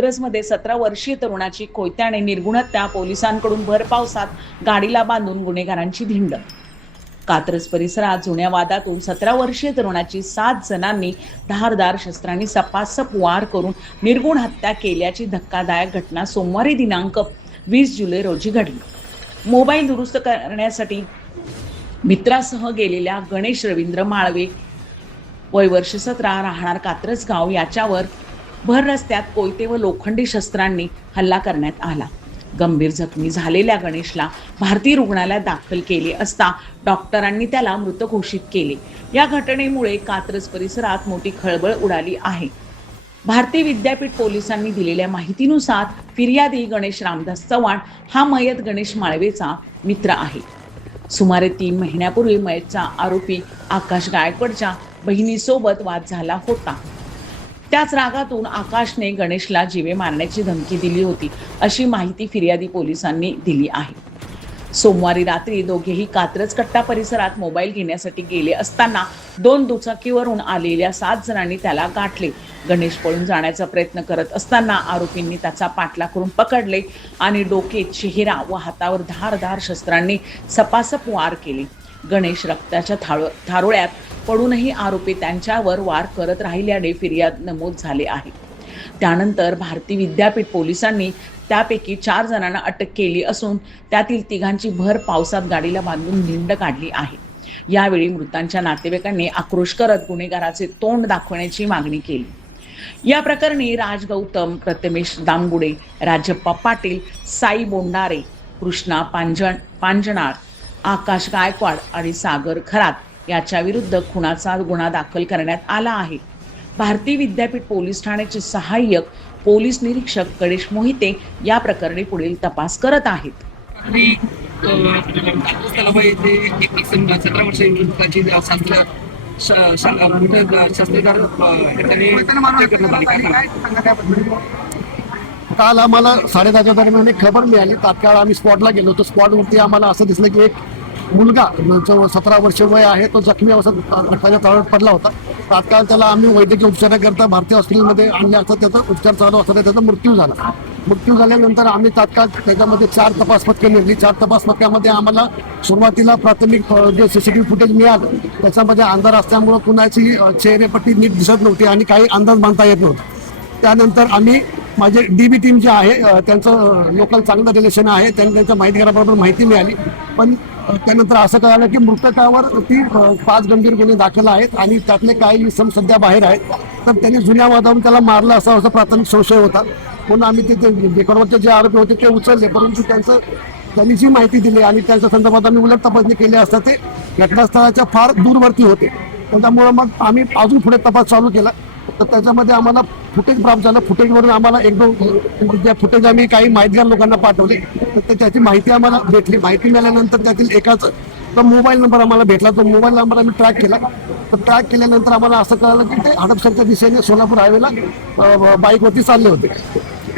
कात्रजमध्ये 17 वर्षीय तरुणाची कोयत्याने निर्घृण हत्या, पोलिसांकडून भर पावसात गाडीला बांधून गुन्हेगारांची धिंड. कात्रज परिसरात जुन्या वादातून 17 वर्षीय तरुणाची 7 जणांनी धारदार शस्त्रांनी सपासप वार करून निर्घृण हत्या केल्याची धक्कादायक घटना सोमवारी दिनांक 20 जुलै रोजी घडली. मोबाईल दुरुस्त करण्यासाठी मित्रासह गेलेल्या गणेश रवींद्र माळवे वय वर्ष 17 राहणार कात्रज गाव याच्यावर भर रस्त्यात कोयते व लोखंडी शस्त्रांनी हल्ला करण्यात आला. गंभीर जखमी झालेल्या गणेशला भारती रुग्णालयात दाखल केले असता डॉक्टरांनी त्याला मृत घोषित केले. या घटनेमुळे कात्रज परिसरात मोठी खळबळ उडाली आहे. भारती विद्यापीठ पोलिसांनी दिलेल्या माहितीनुसार फिर्यादी गणेश रामदास चव्हाण हा मयत गणेश माळवेचा मित्र आहे. सुमारे 3 महिन्यापूर्वी मयतचा आरोपी आकाश गायकवाडच्या बहिणीसोबत वाद झाला होता. त्याच रागातून आकाशने गणेशला जीवे मारण्याची धमकी दिली होती, अशी माहिती फिर्यादी पोलिसांनी दिली आहे. सोमवारी रात्री दोघेही कात्रज कट्टा परिसरात मोबाईल घेण्यासाठी गेले असताना 2 दुचाकीवरून आलेल्या 7 जणांनी त्याला गाठले. गणेश पळून जाण्याचा प्रयत्न करत असताना आरोपींनी त्याचा पाठलाग करून पकडले आणि डोके, चेहरा व हातावर धारदार शस्त्रांनी सपासप वार केले. गणेश रक्ताच्या थारोळ्यात पडूनही आरोपी त्यांच्यावर वार करत राहिल्याने फिर्याद नमूद झाले आहे. त्यानंतर भारती विद्यापीठ पोलिसांनी त्यापैकी 4 जणांना अटक केली असून त्यातील 3घांची भर पावसात गाडीला बांधून धिंड काढली आहे. यावेळी मृतांच्या नातेवाईकांनी आक्रोश करत गुन्हेगाराचे तोंड दाखवण्याची मागणी केली. या प्रकरणी राज गौतम, प्रथमेश दामगुडे, राजप्पा पाटील, साई बोंडारे, कृष्णा पांजणाळ, आकाश गायकवाड आणि सागर खरात याच्या विरुद्ध खुनाचा गुन्हा दाखल करण्यात आला आहे. भारती विद्यापीठ पोलीस ठाण्याचे सहाय्यक पोलीस निरीक्षक गणेश मोहिते या प्रकरणी पुढील तपास करत आहेत. काल आम्हाला 10:30 दरम्यान एक खबर मिळाली. तात्काळ आम्ही स्पॉटला गेलो होतो. स्पॉटवरती आम्हाला असं दिसलं की एक मुलगा जो 17 वर्ष वय आहे तो जखमी अवस्थेत रक्ताच्या तळात पडला होता. तात्काळ त्याला आम्ही वैद्यकीय उपचाराकरता भारतीय हॉस्पिटलमध्ये आणले असता त्याचा उपचार चालू असताना त्याचा मृत्यू झाला. मृत्यू झाल्यानंतर आम्ही तात्काळ त्याच्यामध्ये 4 तपास पथके नेमली. 4 तपास पथकामध्ये आम्हाला सुरुवातीला प्राथमिक जे CCTV फुटेज मिळालं त्याच्यामध्ये अंधार असल्यामुळं कुणाची चेहरेपट्टी नीट दिसत नव्हती आणि काही अंदाज बांधता येत नव्हता. त्यानंतर आम्ही माझे DB टीम जे आहे त्यांचं लोकल चांगलं रिलेशन आहे, त्यांच्या माहितीगाराबरोबर माहिती मिळाली. पण त्यानंतर असं कळालं की मृतकावर 5 गंभीर गुन्हे दाखल आहेत आणि त्यातले काही इसम सध्या बाहेर आहेत. तर त्यांनी जुन्या वादावरून त्याला मारलं असा प्राथमिक संशय होता. म्हणून आम्ही ते रेकॉर्डवरचे जे आरोपी होते ते उचलले, परंतु त्यांनी जी माहिती दिली आणि त्यांच्या संदर्भात आम्ही उलट तपासणी केली असता ते घटनास्थळाच्या फार दूरवरती होते. त्याच्यामुळं मग आम्ही अजून पुढे तपास चालू केला. तर त्याच्यामध्ये आम्हाला फुटेज प्राप्त झालं. फुटेजवरून आम्हाला 1-2 ज्या फुटेज आम्ही काही माहितगार लोकांना पाठवले तर त्याची माहिती आम्हाला भेटली. माहिती मिळाल्यानंतर त्यातील एकाचा मोबाईल नंबर आम्हाला भेटला. तो मोबाईल नंबर आम्ही ट्रॅक केला. तर ट्रॅक केल्यानंतर आम्हाला असं कळालं की ते हडपसरच्या दिशेने सोलापूर हायवेला बाईकवरती चालले होते.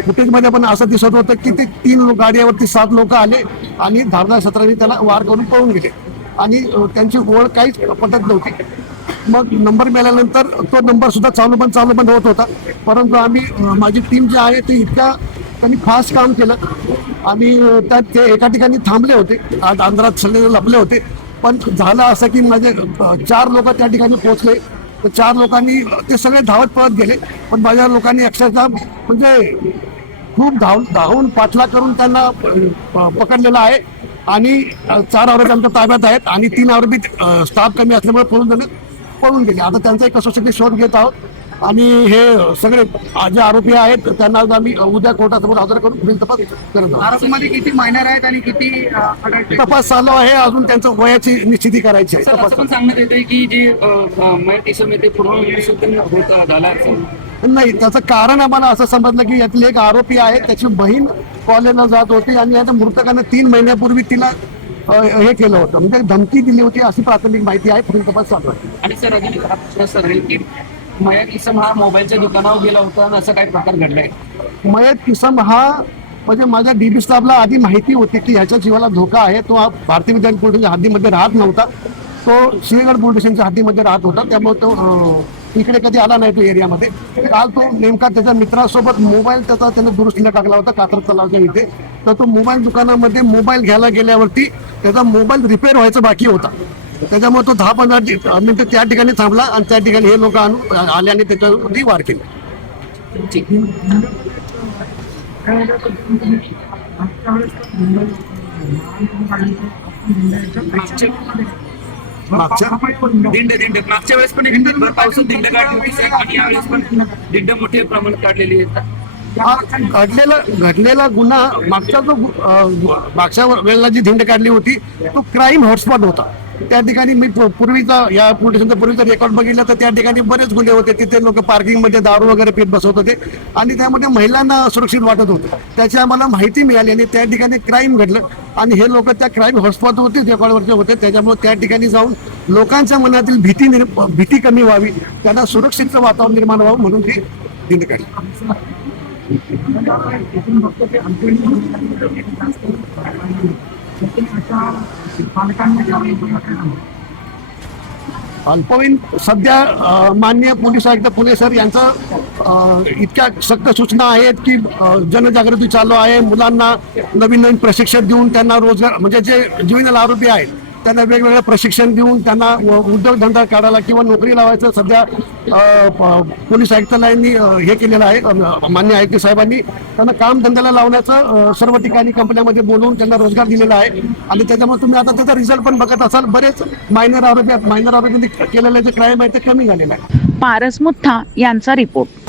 फुटेजमध्ये पण असं दिसत होतं की ते 3 गाडीवरती 7 लोक आले आणि धारदार शस्त्रांनी त्याला वार करून पळून गेले आणि त्यांची ओळख काहीच पटत नव्हती. मग नंबर मिळाल्यानंतर तो नंबर सुद्धा चालू बंद होत होता. परंतु आम्ही माझी टीम जी आहे ती त्यांनी फास्ट काम केलं. आम्ही ते एका ठिकाणी थांबले होते, अंधारात सगळे लपले होते. पण झालं असं की माझे 4 लोक त्या ठिकाणी पोहोचले. तर 4 लोकांनी ते सगळे धावत पळत गेले. पण माझ्या लोकांनी अक्षरशः म्हणजे खूप धावून पाठलाग करून त्यांना पकडलेलं आहे आणि 4 आरोपी आमच्या ताब्यात आहेत आणि 3 आरोपी स्टाफ कमी असल्यामुळे पळून गेले. आता त्यांचा एक कसोशीने शोध घेत आहोत आणि हे सगळे जे आरोपी आहेत त्यांना आम्ही उद्या कोर्टासमोर हजर करून पुढील तपास करत आहोत. आरोपीमध्ये किती मायनर आहेत आणि किती तपास चालू आहे. अजून त्यांचं वयाची निश्चिती करायची आहे. असं पण सांगण्यात येतंय की जे मयत इसम येते पूर्ण झाला नाही, त्याचं कारण आम्हाला असं समजलं की यातले एक आरोपी आहे, त्याची बहीण कॉलेजला जात होती आणि आता मृतकाने 3 महिन्यापूर्वी तिला हे केलं होतं, म्हणजे धमकी दिली होती अशी प्राथमिक माहिती आहे. पुढील तपास चालू आहे. आणि सर अजून एक प्रश्न सर की मयत इसम हा मोबाईलच्या दुकानावर गेला होता आणि असं काही प्रकार घडलाय? मयत इसम हा म्हणजे माझ्या DB स्टाफला आधी माहिती होती की ह्याच्या जीवाला धोका आहे. तो भारतीय विद्यापीठ पोलिसांच्या हद्दीमध्ये राहत नव्हता. तो सिंहगड पोलीस स्टेशनच्या हद्दीमध्ये राहत होता. त्यामुळे तो इकडे कधी आला नाही तो एरियामध्ये. काल तो नेमका त्याच्या मित्रासोबत मोबाईल त्याने दुरुस्तीला टाकला होता कात्रज तलावच्या इथे. तर तो मोबाईल दुकानामध्ये मोबाईल घ्यायला गेल्यावरती त्याचा मोबाईल रिपेअर व्हायचा बाकी होता. त्याच्यामुळे तो 10-15 मिनिटं त्या ठिकाणी थांबला आणि त्या ठिकाणी हे लोक आले आणि त्याच्यावरती वार केले. मागच्या मागच्या वेळेस पण एक पावसात दिंड काढली होती साहेब, आणि यावेळेस पण दिंड मोठ्या प्रमाणात काढलेली आहेत. हा घडलेला गुन्हा मागच्या वेळेला जी धिंड काढली होती तो क्राईम हॉटस्पॉट होता. त्या ठिकाणी मी पूर्वीचा या पोलीस स्टेशनचा पूर्वीचा रेकॉर्ड बघितला तर त्या ठिकाणी बरेच गुन्हे होते. तिथे लोक पार्किंगमध्ये दारू वगैरे पीत बसवत होते आणि त्यामध्ये महिलांना सुरक्षित वाटत होतं. त्याची आम्हाला माहिती मिळाली आणि त्या ठिकाणी क्राईम घडलं आणि हे लोक त्या क्राईम हॉटस्पॉट होते रेकॉर्डवरचे होते. त्याच्यामुळे त्या ठिकाणी जाऊन लोकांच्या मनातील भीती कमी व्हावी, त्यांना सुरक्षित वातावरण निर्माण व्हावं म्हणून ती धिंड काढली. अल्पवयीन सध्या माननीय पोलीस आयुक्त पुणे सर यांचं इतक्या सक्त सूचना आहेत की जनजागृती चालू आहे. मुलांना नवीन प्रशिक्षण देऊन त्यांना रोजगार म्हणजे जे जुवेनाइल आरोपी आहेत त्यांना वेगवेगळं प्रशिक्षण देऊन त्यांना उद्योगधंदा काढायला किंवा नोकरी लावायचं सध्या पोलीस आयुक्तालयांनी हे केलेलं आहे. मान्य आयुक्त साहेबांनी त्यांना कामधंद्याला लावण्याचं सर्व ठिकाणी कंपन्यामध्ये बोलवून त्यांना रोजगार दिलेला आहे आणि त्याच्यामुळे तुम्ही आता त्याचा रिझल्ट पण बघत असाल. बरेच मायनर आरोपी केलेले जे क्राईम आहे ते कमी झालेलं आहे. पारस मुठ्ठा यांचा रिपोर्ट.